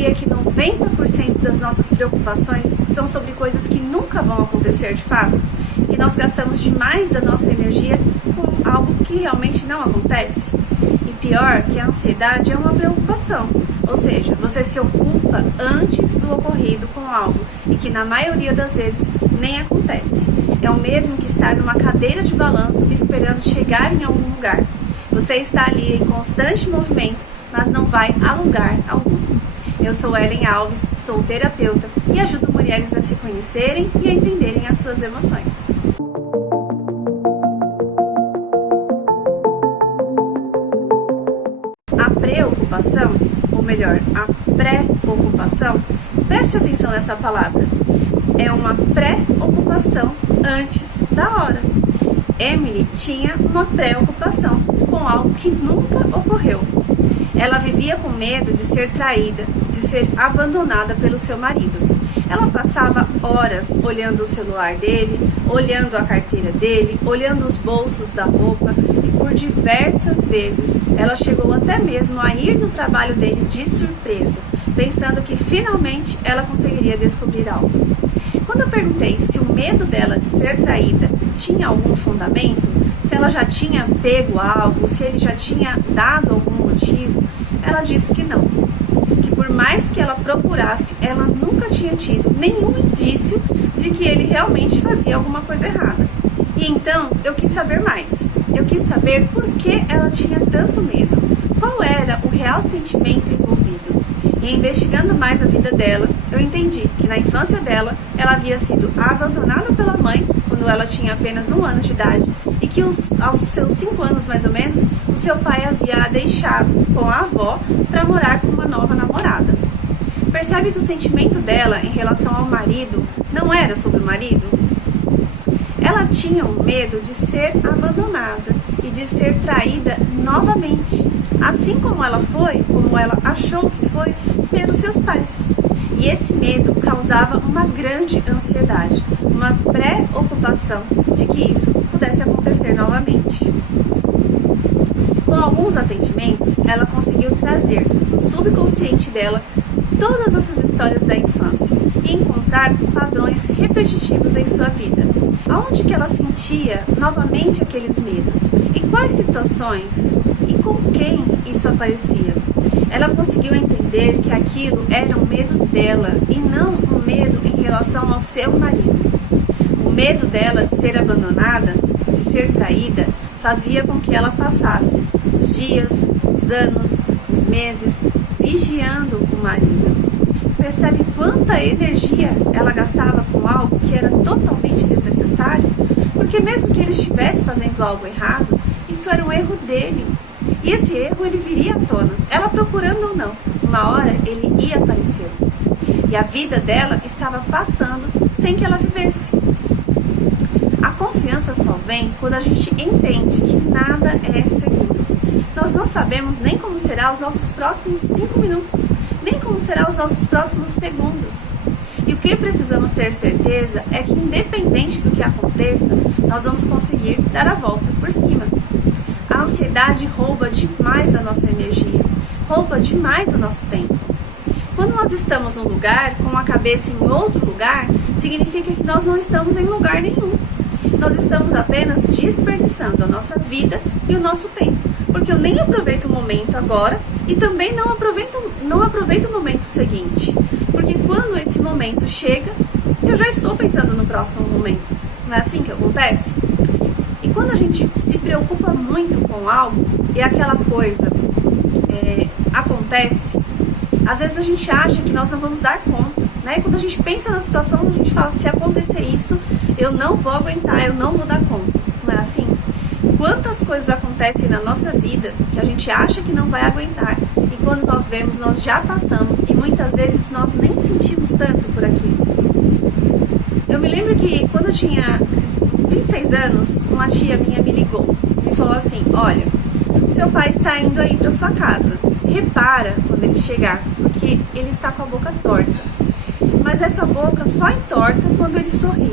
sabia que 90% das nossas preocupações são sobre coisas que nunca vão acontecer de fato? Que nós gastamos demais da nossa energia com algo que realmente não acontece? E pior, que a ansiedade é uma preocupação, ou seja, você se ocupa antes do ocorrido com algo e que na maioria das vezes nem acontece. É o mesmo que estar numa cadeira de balanço esperando chegar em algum lugar. Você está ali em constante movimento, mas não vai a lugar algum. Eu sou Ellen Alves, sou terapeuta e ajudo mulheres a se conhecerem e a entenderem as suas emoções. A preocupação, ou melhor, a pré-ocupação, preste atenção nessa palavra, é uma pré-ocupação antes da hora. Emily tinha uma preocupação com algo que nunca ocorreu. Ela vivia com medo de ser traída, de ser abandonada pelo seu marido. Ela passava horas olhando o celular dele, olhando a carteira dele, olhando os bolsos da roupa e por diversas vezes ela chegou até mesmo a ir no trabalho dele de surpresa, pensando que finalmente ela conseguiria descobrir algo. Quando eu perguntei se o medo dela de ser traída tinha algum fundamento, se ela já tinha pego algo, se ele já tinha dado algum motivo, ela disse que não. Que por mais que ela procurasse, ela nunca tinha tido nenhum indício de que ele realmente fazia alguma coisa errada. E então eu quis saber mais. Eu quis saber por que ela tinha tanto medo. Qual era o real sentimento envolvido? E investigando mais a vida dela, eu entendi que na infância dela, ela havia sido abandonada pela mãe quando ela tinha apenas 1 ano de idade e que aos seus 5 anos mais ou menos, o seu pai havia a deixado com a avó para morar com uma nova namorada. Percebe que o sentimento dela em relação ao marido não era sobre o marido? Ela tinha o medo de ser abandonada e de ser traída novamente, assim como ela achou que foi pelos seus pais. E esse medo causava uma grande ansiedade, uma preocupação de que isso pudesse acontecer novamente. Com alguns atendimentos, ela conseguiu trazer no subconsciente dela todas essas histórias da infância e encontrar padrões repetitivos em sua vida. Aonde que ela sentia novamente aqueles medos? Em quais situações? E com quem isso aparecia? Ela conseguiu entender que aquilo era um medo dela e não um medo em relação ao seu marido. O medo dela de ser abandonada, de ser traída, fazia com que ela passasse os dias, os anos, os meses vigiando o marido. Percebe quanta energia ela gastava com algo que era totalmente desnecessário? Porque mesmo que ele estivesse fazendo algo errado, isso era um erro dele. E esse erro ele viria à tona, ela procurando ou não. Uma hora ele ia aparecer. E a vida dela estava passando sem que ela vivesse. A confiança só vem quando a gente entende que nada é seguro. Nós não sabemos nem como será os nossos próximos 5 minutos, nem como serão os nossos próximos segundos. E o que precisamos ter certeza é que, independente do que aconteça, nós vamos conseguir dar a volta por cima. A ansiedade rouba demais a nossa energia, rouba demais o nosso tempo. Quando nós estamos num lugar com a cabeça em outro lugar, significa que nós não estamos em lugar nenhum. Nós estamos apenas desperdiçando a nossa vida e o nosso tempo, porque eu nem aproveito o momento agora e também não aproveito o momento seguinte, porque quando esse momento chega, eu já estou pensando no próximo momento. Não é assim que acontece? E quando a gente se preocupa muito com algo e aquela coisa acontece, às vezes a gente acha que nós não vamos dar conta, né? E quando a gente pensa na situação, a gente fala, se acontecer isso, eu não vou aguentar, eu não vou dar conta. Não é assim? Quantas coisas acontecem na nossa vida que a gente acha que não vai aguentar e quando nós vemos, nós já passamos e muitas vezes nós nem sentimos tanto por aquilo. Eu me lembro que quando eu tinha 26 anos, uma tia minha me ligou e falou assim, olha, seu pai está indo aí para sua casa, repara quando ele chegar, porque ele está com a boca torta, mas essa boca só entorta quando ele sorri.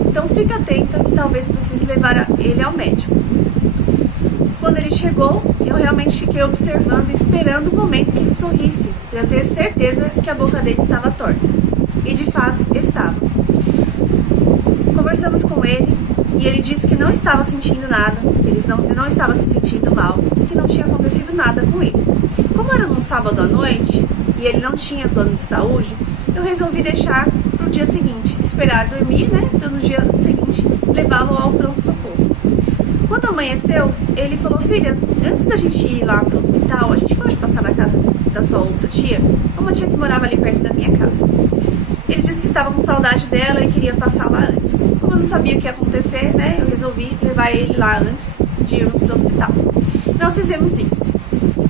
Então fica atenta que talvez precise levar ele ao médico. Quando ele chegou, eu realmente fiquei observando e esperando o momento que ele sorrisse, para eu ter certeza que a boca dele estava torta. E de fato estava. Conversamos com ele e ele disse que não estava sentindo nada, que ele não estava se sentindo mal e que não tinha acontecido nada com ele. Como era num sábado à noite e ele não tinha plano de saúde, eu resolvi deixar para o dia seguinte, esperar dormir, né, para no dia seguinte levá-lo ao pronto-socorro. Quando amanheceu, ele falou: filha, antes da gente ir lá para o hospital, a gente pode passar na casa da sua outra tia? Uma tia que morava ali perto da minha casa. Ele disse que estava com saudade dela e queria passar lá antes. Como eu não sabia o que ia acontecer, né, eu resolvi levar ele lá antes de irmos para o hospital. Nós fizemos isso.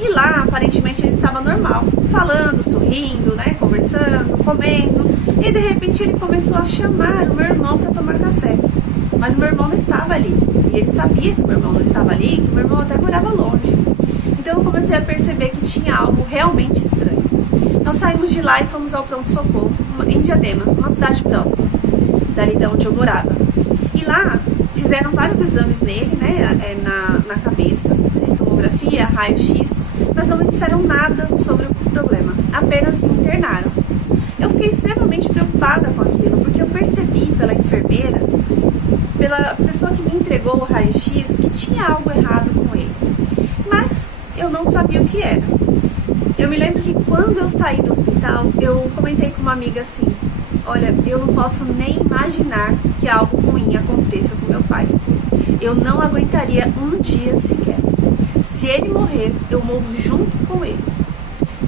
E lá, aparentemente, ele estava normal, falando, sorrindo, né, conversando, comendo. E de repente ele começou a chamar o meu irmão para tomar café. Mas o meu irmão não estava ali. E ele sabia que o meu irmão não estava ali, que o meu irmão até morava longe. Então eu comecei a perceber que tinha algo realmente estranho. Nós saímos de lá e fomos ao pronto-socorro, em Diadema, uma cidade próxima, dali de onde eu morava. E lá fizeram vários exames nele, né, na cabeça, né, tomografia, raio-x, mas não me disseram nada sobre o problema, apenas internaram. Eu fiquei extremamente preocupada com aquilo, porque eu percebi pela enfermeira, pela pessoa que me entregou o raio-x, que tinha algo errado com ele. Mas eu não sabia o que era. Eu me lembro que quando eu saí do hospital, eu comentei com uma amiga assim: olha, eu não posso nem imaginar que algo ruim aconteça com meu pai. Eu não aguentaria um dia sequer. Se ele morrer, eu morro junto com ele.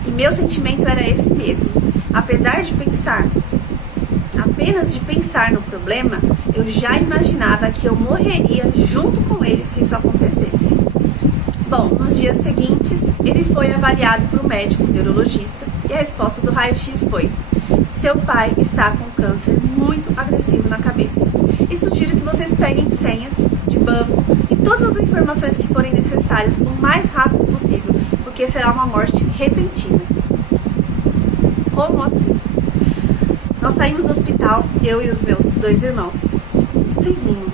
E meu sentimento era esse mesmo. Apesar de pensar, apenas de pensar no problema, eu já imaginava que eu morreria junto com ele se isso acontecesse. Bom, nos dias seguintes, ele foi avaliado por um médico neurologista e a resposta do raio-x foi: seu pai está com câncer muito agressivo na cabeça. E sugiro que vocês peguem senhas de banco e todas as informações que forem necessárias o mais rápido possível, porque será uma morte repentina. Como assim? Nós saímos do hospital, eu e os meus 2 irmãos, sem rumo,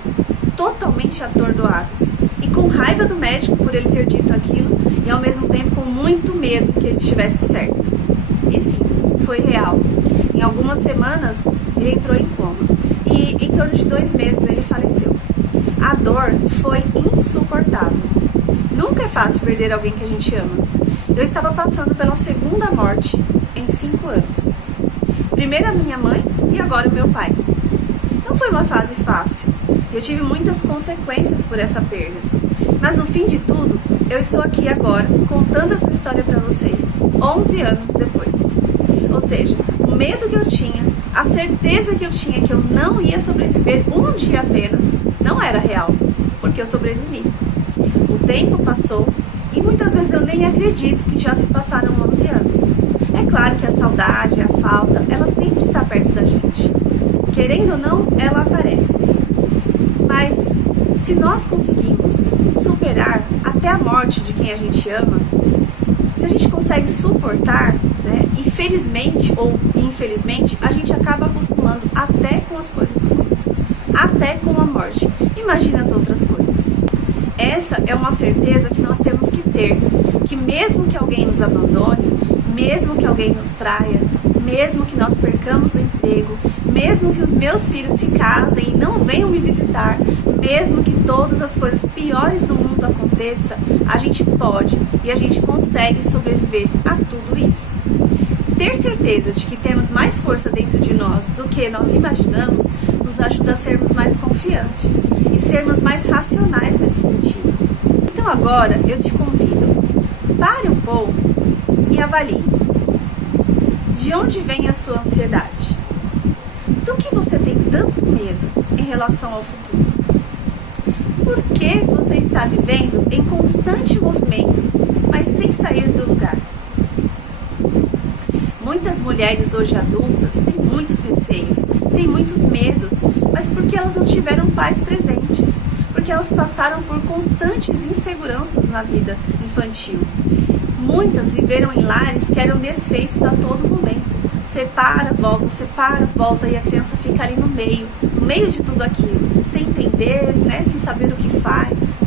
totalmente atordoados e com raiva do médico por ele ter dito aquilo e ao mesmo tempo com muito medo que ele estivesse certo. E sim, foi real. Em algumas semanas ele entrou em coma e em torno de 2 meses ele faleceu. A dor foi insuportável. Nunca é fácil perder alguém que a gente ama. Eu estava passando pela segunda morte em 5 anos. Primeiro a minha mãe e agora o meu pai. Não foi uma fase fácil. Eu tive muitas consequências por essa perda. Mas no fim de tudo, eu estou aqui agora contando essa história para vocês, 11 anos depois. Ou seja, o medo que eu tinha, a certeza que eu tinha que eu não ia sobreviver um dia apenas, não era real, porque eu sobrevivi. O tempo passou e muitas vezes eu nem acredito que já se passaram 11 anos. É claro que a saudade, a falta, ela sempre está perto da gente. Querendo ou não, ela aparece. Mas se nós conseguimos superar até a morte de quem a gente ama, se a gente consegue suportar, né, e felizmente ou infelizmente, a gente acaba acostumando até com as coisas ruins, até com a morte. Imagina as outras coisas. Essa é uma certeza que nós temos que ter, que mesmo que alguém nos abandone, mesmo que alguém nos traia, mesmo que nós percamos o emprego, mesmo que os meus filhos se casem e não venham me visitar, mesmo que todas as coisas piores do mundo aconteçam, a gente pode e a gente consegue sobreviver a tudo isso. Ter certeza de que temos mais força dentro de nós do que nós imaginamos nos ajuda a sermos mais confiantes e sermos mais racionais nesse sentido. Então agora eu te convido, pare um pouco e avalie. De onde vem a sua ansiedade? Do que você tem tanto medo em relação ao futuro? Por que você está vivendo em constante movimento, mas sem sair do lugar? Muitas mulheres hoje adultas têm muitos receios, têm muitos medos, mas porque elas não tiveram pais presentes, porque elas passaram por constantes inseguranças na vida infantil. Muitas viveram em lares que eram desfeitos a todo momento. Separa, volta e a criança fica ali no meio de tudo aquilo, sem entender, né, sem saber o que faz.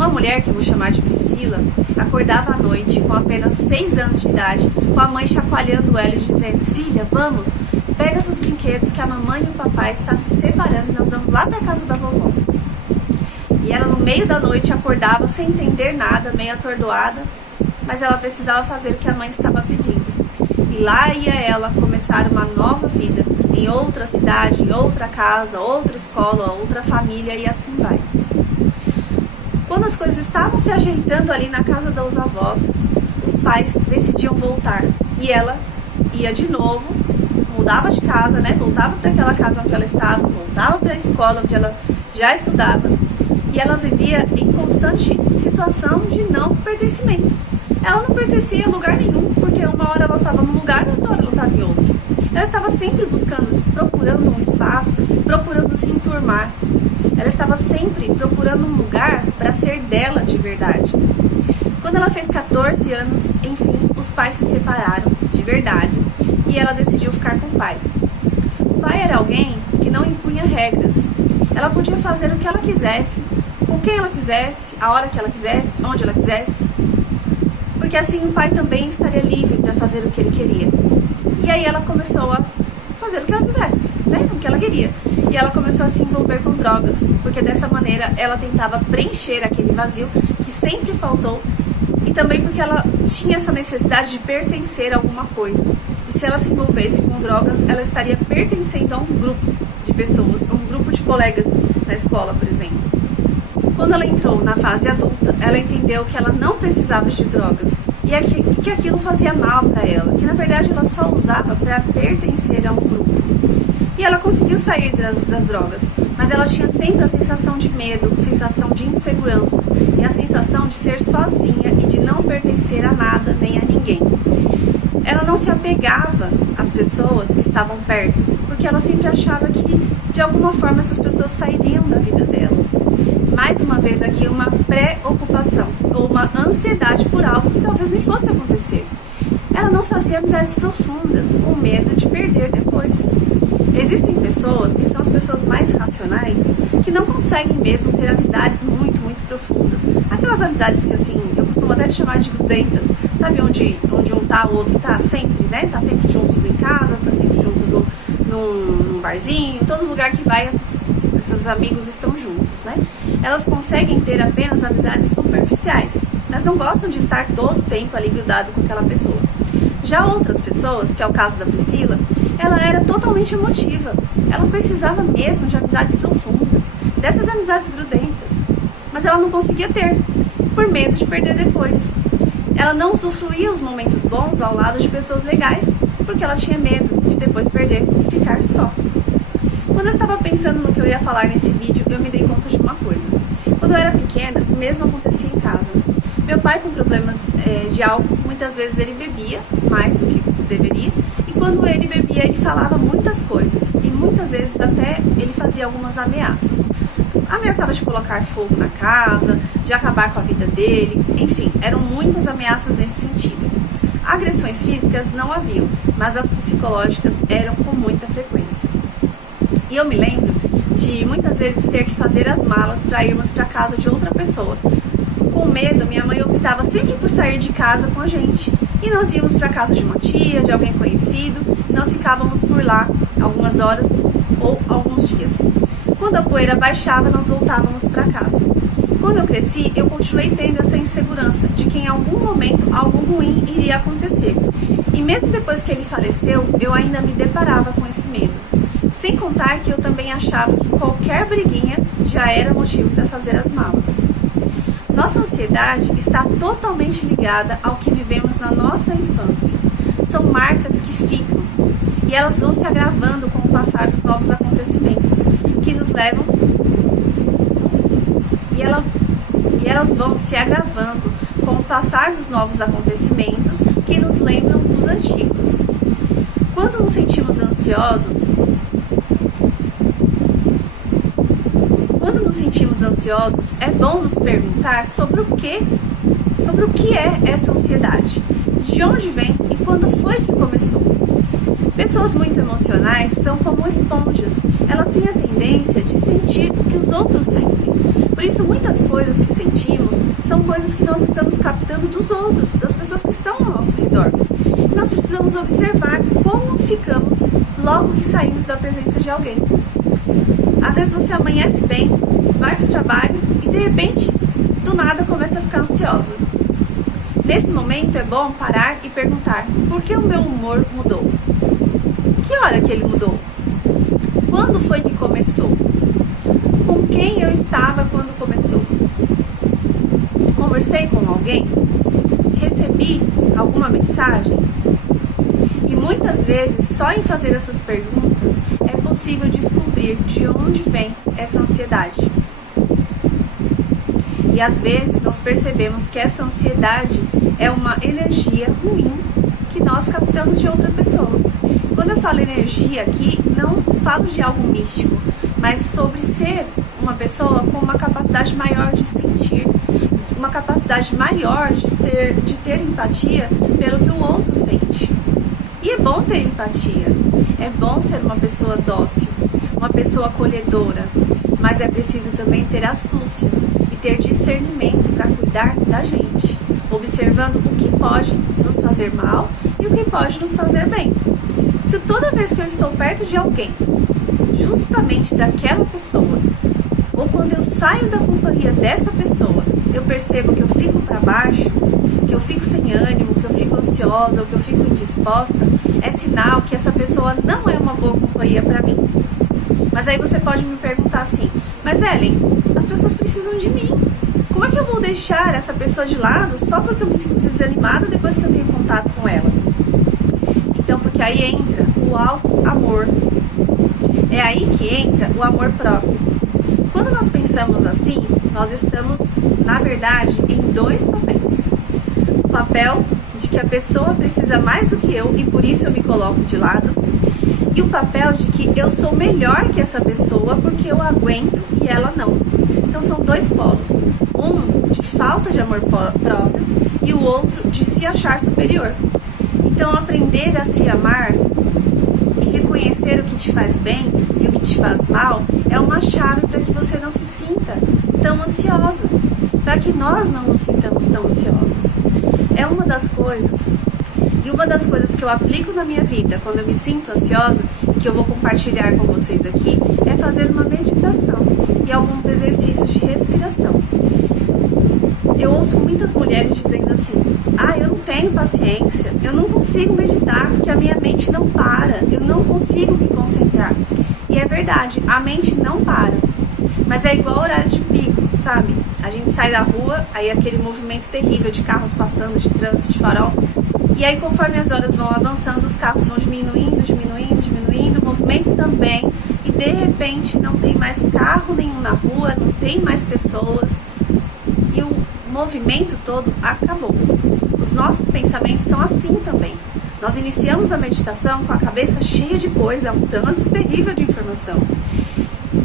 Uma mulher, que eu vou chamar de Priscila, acordava à noite com apenas 6 anos de idade, com a mãe chacoalhando ela e dizendo: filha, vamos, pega seus brinquedos que a mamãe e o papai estão se separando e nós vamos lá para casa da vovó. E ela no meio da noite acordava sem entender nada, meio atordoada, mas ela precisava fazer o que a mãe estava pedindo. E lá ia ela começar uma nova vida, em outra cidade, em outra casa, outra escola, outra família, e assim vai. Quando as coisas estavam se ajeitando ali na casa dos avós, os pais decidiam voltar. E ela ia de novo, mudava de casa, né? Voltava para aquela casa onde ela estava, voltava para a escola onde ela já estudava. E ela vivia em constante situação de não pertencimento. Ela não pertencia a lugar nenhum, porque uma hora ela estava num lugar, outra hora ela estava em outro. Ela estava sempre procurando um espaço, procurando se enturmar. Ela estava sempre procurando um lugar para ser dela de verdade. Quando ela fez 14 anos, enfim, os pais se separaram de verdade e ela decidiu ficar com o pai. O pai era alguém que não impunha regras. Ela podia fazer o que ela quisesse, com quem ela quisesse, a hora que ela quisesse, onde ela quisesse, porque assim o pai também estaria livre para fazer o que ele queria. E aí ela começou a fazer o que ela quisesse, né? O que ela queria. E ela começou a se envolver com drogas, porque dessa maneira ela tentava preencher aquele vazio que sempre faltou, e também porque ela tinha essa necessidade de pertencer a alguma coisa. E se ela se envolvesse com drogas, ela estaria pertencendo a um grupo de pessoas, a um grupo de colegas na escola, por exemplo. Quando ela entrou na fase adulta, ela entendeu que ela não precisava de drogas e que aquilo fazia mal para ela, que na verdade ela só usava para pertencer a um grupo. E ela conseguiu sair das drogas, mas ela tinha sempre a sensação de medo, sensação de insegurança e a sensação de ser sozinha e de não pertencer a nada nem a ninguém. Ela não se apegava às pessoas que estavam perto, porque ela sempre achava que de alguma forma essas pessoas sairiam da vida dela. Mais uma vez aqui uma preocupação ou uma ansiedade por algo que talvez nem fosse acontecer. Ela não fazia amizades profundas, com medo de perder depois. Existem pessoas que são as pessoas mais racionais, que não conseguem mesmo ter amizades muito, muito profundas. Aquelas amizades que, assim, eu costumo até chamar de grudentas. Sabe onde um tá, o outro tá sempre, né? Tá sempre juntos em casa, tá sempre juntos num barzinho, todo lugar que vai, esses amigos estão juntos, né? Elas conseguem ter apenas amizades superficiais, mas não gostam de estar todo o tempo ali grudado com aquela pessoa. Já outras pessoas, que é o caso da Priscila, ela era totalmente emotiva. Ela precisava mesmo de amizades profundas, dessas amizades grudentas. Mas ela não conseguia ter, por medo de perder depois. Ela não usufruía os momentos bons ao lado de pessoas legais, porque ela tinha medo de depois perder e ficar só. Quando eu estava pensando no que eu ia falar nesse vídeo, eu me dei conta de uma coisa. Quando eu era pequena, o mesmo acontecia em casa. Meu pai, com problemas de álcool, muitas vezes ele bebia mais do que deveria, e quando ele bebia, ele falava muitas coisas, e muitas vezes até ele fazia algumas ameaças. Ameaçava de colocar fogo na casa, de acabar com a vida dele, enfim, eram muitas ameaças nesse sentido. Agressões físicas não haviam, mas as psicológicas eram com muita frequência. E eu me lembro de muitas vezes ter que fazer as malas para irmos para a casa de outra pessoa. Com medo, minha mãe optava sempre por sair de casa com a gente. E nós íamos para a casa de uma tia, de alguém conhecido, e nós ficávamos por lá algumas horas ou alguns dias. Quando a poeira baixava, nós voltávamos para casa. Quando eu cresci, eu continuei tendo essa insegurança de que em algum momento algo ruim iria acontecer. E mesmo depois que ele faleceu, eu ainda me deparava com esse medo. Sem contar que eu também achava que qualquer briguinha já era motivo para fazer as malas. Nossa ansiedade está totalmente ligada ao que vivemos na nossa infância. São marcas que ficam e elas vão se agravando com o passar dos novos acontecimentos que nos levam e elas vão se agravando com o passar dos novos acontecimentos que nos lembram dos antigos. Quando nos sentimos ansiosos, é bom nos perguntar sobre o que é essa ansiedade, de onde vem e quando foi que começou. Pessoas muito emocionais são como esponjas. Elas têm a tendência de sentir o que os outros sentem. Por isso, muitas coisas que sentimos são coisas que nós estamos captando dos outros, das pessoas que estão ao nosso redor. E nós precisamos observar como ficamos logo que saímos da presença de alguém. Às vezes você amanhece bem, vai para o trabalho e de repente, do nada, começa a ficar ansiosa. Nesse momento é bom parar e perguntar: por que o meu humor mudou? Que hora que ele mudou? Quando foi que começou? Com quem eu estava quando começou? Conversei com alguém? Recebi alguma mensagem? E muitas vezes, só em fazer essas perguntas, é possível descobrir de onde vem essa ansiedade. E às vezes nós percebemos que essa ansiedade é uma energia ruim que nós captamos de outra pessoa. Quando eu falo energia aqui, não falo de algo místico, mas sobre ser uma pessoa com uma capacidade maior de sentir, uma capacidade maior de ter empatia pelo que o outro sente. E é bom ter empatia, é bom ser uma pessoa dócil, uma pessoa acolhedora, mas é preciso também ter astúcia e ter discernimento para cuidar da gente, observando o que pode nos fazer mal e o que pode nos fazer bem. Se toda vez que eu estou perto de alguém, justamente daquela pessoa, ou quando eu saio da companhia dessa pessoa, eu percebo que eu fico para baixo, que eu fico sem ânimo, que eu fico ansiosa ou que eu fico indisposta, é sinal que essa pessoa não é uma boa companhia para mim. Mas aí você pode me perguntar assim: mas Ellen, as pessoas precisam de mim. Como é que eu vou deixar essa pessoa de lado só porque eu me sinto desanimada depois que eu tenho contato com ela? Então, porque aí entra o auto-amor. É aí que entra o amor próprio. Quando nós pensamos assim, nós estamos, na verdade, em dois papéis. O papel de que a pessoa precisa mais do que eu e por isso eu me coloco de lado. E o papel de que eu sou melhor que essa pessoa porque eu aguento e ela não. Então são dois polos. Um de falta de amor próprio e o outro de se achar superior. Então aprender a se amar e reconhecer o que te faz bem e o que te faz mal é uma chave para que você não se sinta tão ansiosa, para que nós não nos sintamos tão ansiosas. É uma das coisas, e uma das coisas que eu aplico na minha vida quando eu me sinto ansiosa e que eu vou compartilhar com vocês aqui é fazer uma meditação e alguns exercícios de respiração. Eu ouço muitas mulheres dizendo assim: eu não tenho paciência, eu não consigo meditar porque a minha mente não para, eu não consigo me concentrar. E é verdade, a mente não para, mas é igual horário de pico, sabe? A gente sai da rua, aí aquele movimento terrível de carros passando, de trânsito, de farol, e aí conforme as horas vão avançando, os carros vão diminuindo, o movimento também, e de repente não tem mais carro nenhum na rua, não tem mais pessoas, e o movimento todo acabou. Os nossos pensamentos são assim também. Nós iniciamos a meditação com a cabeça cheia de coisa, é um trânsito terrível de informação.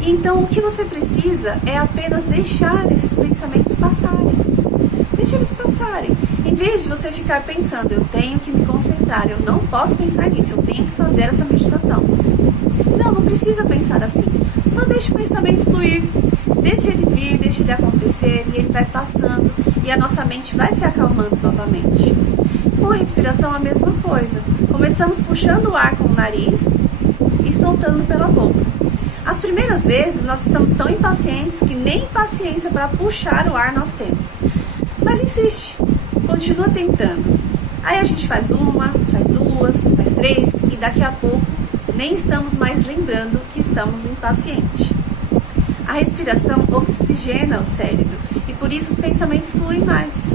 Então o que você precisa é apenas deixar esses pensamentos passarem. Deixa eles passarem. Em vez de você ficar pensando: eu tenho que me concentrar, eu não posso pensar nisso, eu tenho que fazer essa meditação. Não precisa pensar assim. Só deixa o pensamento fluir. Deixa ele vir, deixa ele acontecer e ele vai passando e a nossa mente vai se acalmando novamente. Com a respiração a mesma coisa. Começamos puxando o ar com o nariz e soltando pela boca. As primeiras vezes nós estamos tão impacientes que nem paciência para puxar o ar nós temos. Mas insiste, continua tentando. Aí a gente faz uma, faz duas, faz três e daqui a pouco nem estamos mais lembrando que estamos impacientes. A respiração oxigena o cérebro e por isso os pensamentos fluem mais.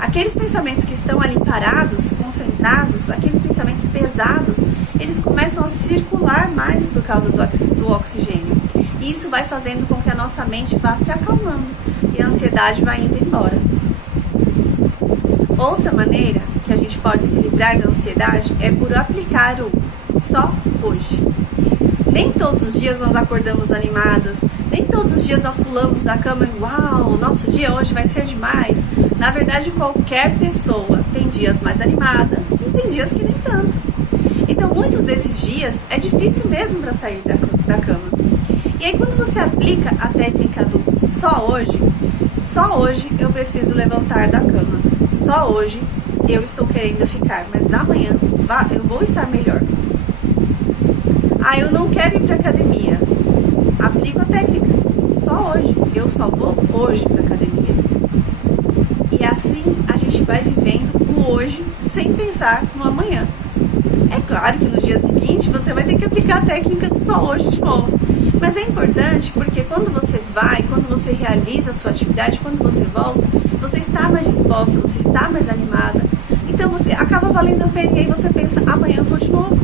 Aqueles pensamentos que estão ali parados, concentrados, aqueles pensamentos pesados, eles começam a circular mais por causa do oxigênio. E isso vai fazendo com que a nossa mente vá se acalmando e a ansiedade vai indo embora. Outra maneira que a gente pode se livrar da ansiedade é por aplicar o só hoje. Nem todos os dias nós acordamos animadas, nem todos os dias nós pulamos da cama e uau, nosso dia hoje vai ser demais. Na verdade, qualquer pessoa tem dias mais animada e tem dias que nem tanto. E Então, muitos desses dias é difícil mesmo para sair da cama. E aí, quando você aplica a técnica do só hoje eu preciso levantar da cama, só hoje eu estou querendo ficar, mas amanhã eu vou estar melhor. Ah, eu não quero ir para academia. Aplico a técnica, só hoje, eu só vou hoje para academia. E assim a gente vai vivendo o hoje sem pensar no amanhã. É claro que no dia seguinte você vai ter que aplicar a técnica do só hoje de novo. Mas é importante porque quando você vai, quando você realiza a sua atividade, quando você volta, você está mais disposta, você está mais animada. Então você acaba valendo a pena e aí você pensa, amanhã eu vou de novo.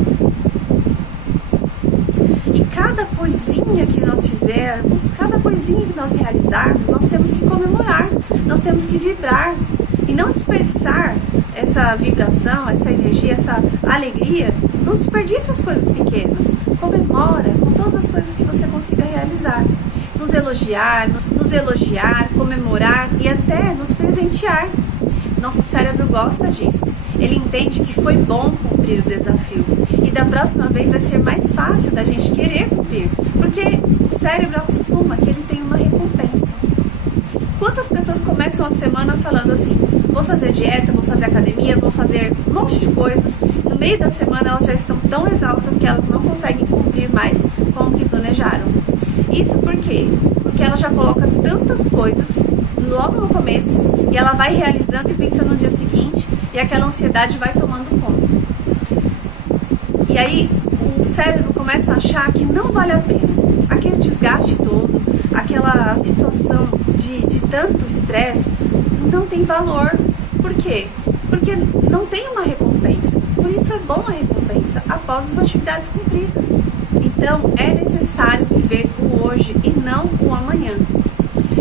E cada coisinha que nós fizermos, cada coisinha que nós realizarmos, nós temos que comemorar, nós temos que vibrar e não dispersar essa vibração, essa energia, essa alegria. Não desperdice as coisas pequenas, comemora com todas as coisas que você consiga realizar. Nos elogiar, comemorar e até nos presentear. Nosso cérebro gosta disso. Ele entende que foi bom cumprir o desafio. E da próxima vez vai ser mais fácil da gente querer cumprir. Porque o cérebro acostuma que ele tem uma recompensa. Quantas pessoas começam a semana falando assim, vou fazer dieta, vou fazer academia, vou fazer um monte de coisas. No meio da semana elas já estão tão exaustas que elas não conseguem cumprir mais com o que planejaram. Isso por quê? Porque ela já coloca tantas coisas logo no começo e ela vai realizando e pensando no dia seguinte e aquela ansiedade vai tomando conta. E aí o cérebro começa a achar que não vale a pena. Aquele desgaste todo, aquela situação de tanto estresse não tem valor. Por quê? Porque não tem uma recompensa. Por isso é bom a recompensa após as atividades cumpridas. Então é necessário viver o hoje e não o amanhã.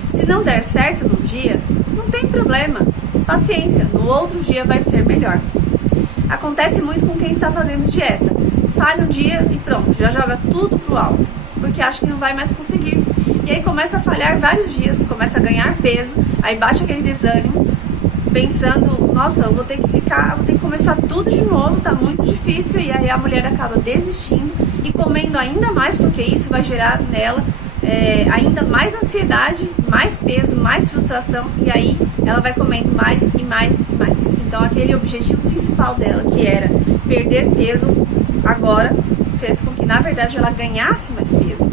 Se não der certo num dia, não tem problema. Paciência, no outro dia vai ser melhor. Acontece muito com quem está fazendo dieta. Falha um dia e pronto, já joga tudo pro alto, porque acha que não vai mais conseguir. E aí começa a falhar vários dias, começa a ganhar peso, aí bate aquele desânimo, pensando, nossa, eu vou ter que começar tudo de novo, tá muito difícil. E aí a mulher acaba desistindo e comendo ainda mais, porque isso vai gerar nela ainda mais ansiedade, mais peso, mais frustração, e aí ela vai comendo mais e mais e mais. Então aquele objetivo principal dela, que era perder peso, agora fez com que na verdade ela ganhasse mais peso.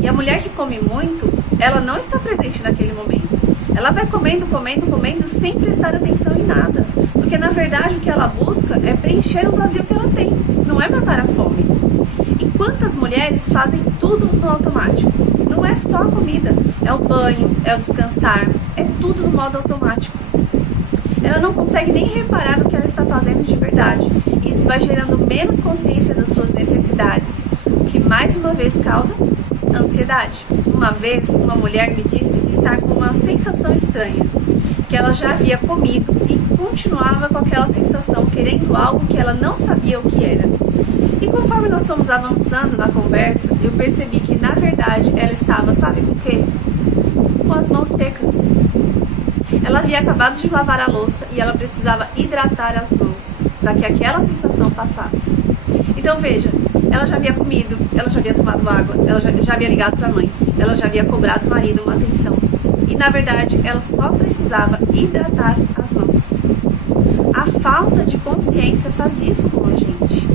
E a mulher que come muito, ela não está presente naquele momento. Ela vai comendo, sem prestar atenção em nada. Porque na verdade o que ela busca é preencher o vazio que ela tem, não é matar a fome. E quantas mulheres fazem tudo no automático? Não é só a comida, é o banho, é o descansar, é tudo no modo automático. Ela não consegue nem reparar no que ela está fazendo de verdade. Isso vai gerando menos consciência das suas necessidades, o que mais uma vez causa ansiedade. Uma vez, uma mulher me disse estar com uma sensação estranha, que ela já havia comido e continuava com aquela sensação, querendo algo que ela não sabia o que era. E conforme nós fomos avançando na conversa, eu percebi que na verdade ela estava, sabe com o quê? Com as mãos secas. Ela havia acabado de lavar a louça e ela precisava hidratar as mãos para que aquela sensação passasse. Então veja, ela já havia comido, ela já havia tomado água, ela já havia ligado para a mãe, ela já havia cobrado o marido uma atenção. E na verdade ela só precisava hidratar as mãos. A falta de consciência faz isso com a gente.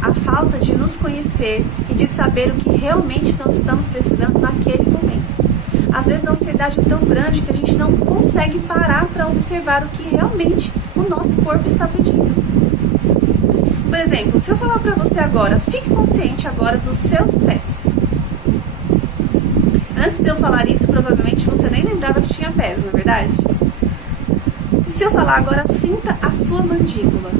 A falta de nos conhecer e de saber o que realmente nós estamos precisando naquele momento. Às vezes a ansiedade é tão grande que a gente não consegue parar para observar o que realmente o nosso corpo está pedindo. Por exemplo, se eu falar para você agora, fique consciente agora dos seus pés. Antes de eu falar isso, provavelmente você nem lembrava que tinha pés, não é verdade? E se eu falar agora, sinta a sua mandíbula.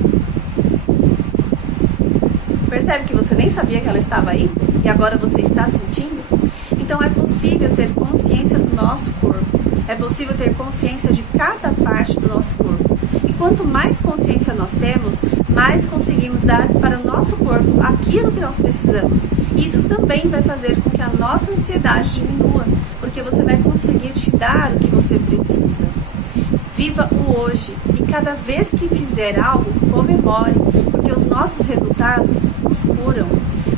Percebe que você nem sabia que ela estava aí? E agora você está sentindo? Então é possível ter consciência do nosso corpo. É possível ter consciência de cada parte do nosso corpo. E quanto mais consciência nós temos, mais conseguimos dar para o nosso corpo aquilo que nós precisamos. E isso também vai fazer com que a nossa ansiedade diminua, porque você vai conseguir te dar o que você precisa. Viva o hoje e cada vez que fizer algo, comemore, porque os nossos nossos resultados nos curam.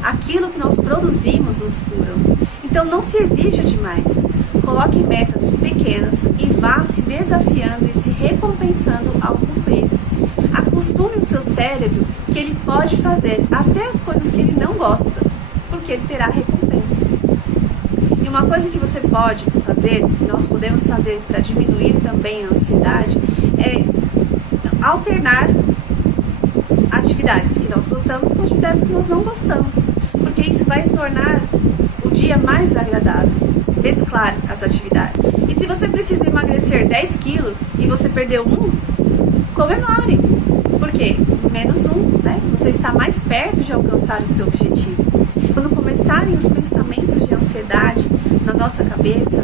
Aquilo que nós produzimos nos curam. Então não se exija demais. Coloque metas pequenas e vá se desafiando e se recompensando ao cumprir. Acostume o seu cérebro que ele pode fazer até as coisas que ele não gosta, porque ele terá recompensa. E uma coisa que você pode fazer, que nós podemos fazer para diminuir também a ansiedade, é alternar atividades que nós gostamos com atividades que nós não gostamos, porque isso vai tornar o dia mais agradável. Mesclar as atividades. E se você precisa emagrecer 10 quilos e você perdeu um, comemore. Por quê? Menos um, né? Você está mais perto de alcançar o seu objetivo. Quando começarem os pensamentos de ansiedade na nossa cabeça,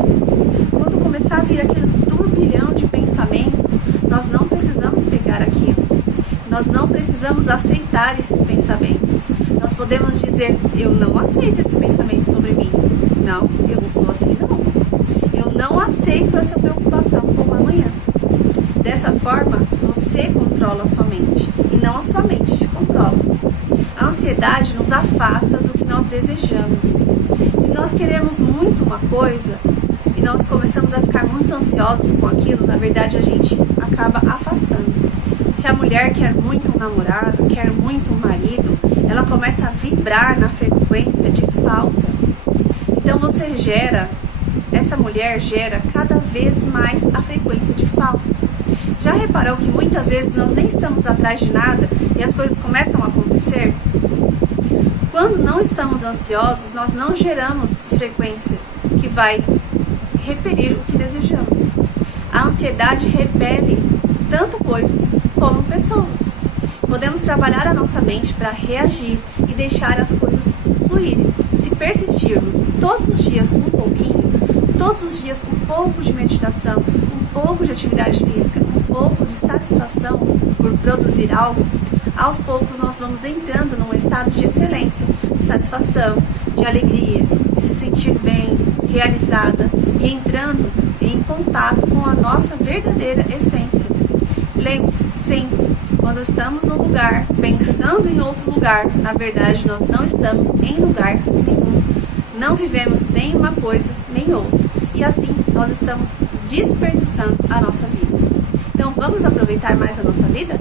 quando começar a vir aquele turbilhão de pensamentos, nós não precisamos pegar aquilo. Nós não precisamos aceitar esses pensamentos. Nós podemos dizer, eu não aceito esse pensamento sobre mim. Não, eu não sou assim não. Eu não aceito essa preocupação com o amanhã. Dessa forma, você controla a sua mente e não a sua mente te controla. A ansiedade nos afasta do que nós desejamos. Se nós queremos muito uma coisa e nós começamos a ficar muito ansiosos com aquilo, na verdade a gente acaba afastando. Se a mulher quer muito um namorado, quer muito um marido, ela começa a vibrar na frequência de falta. Então essa mulher gera cada vez mais a frequência de falta. Já reparou que muitas vezes nós nem estamos atrás de nada e as coisas começam a acontecer? Quando não estamos ansiosos, nós não geramos frequência que vai repelir o que desejamos. A ansiedade repele tanto coisas como pessoas. Podemos trabalhar a nossa mente para reagir e deixar as coisas fluírem. Se persistirmos todos os dias um pouquinho, todos os dias um pouco de meditação, um pouco de atividade física, um pouco de satisfação por produzir algo, aos poucos nós vamos entrando num estado de excelência, de satisfação, de alegria, de se sentir bem, realizada e entrando em contato com a nossa verdadeira essência. Lembre-se sempre, quando estamos num lugar pensando em outro lugar, na verdade nós não estamos em lugar nenhum. Não vivemos nem uma coisa nem outra. E assim nós estamos desperdiçando a nossa vida. Então vamos aproveitar mais a nossa vida?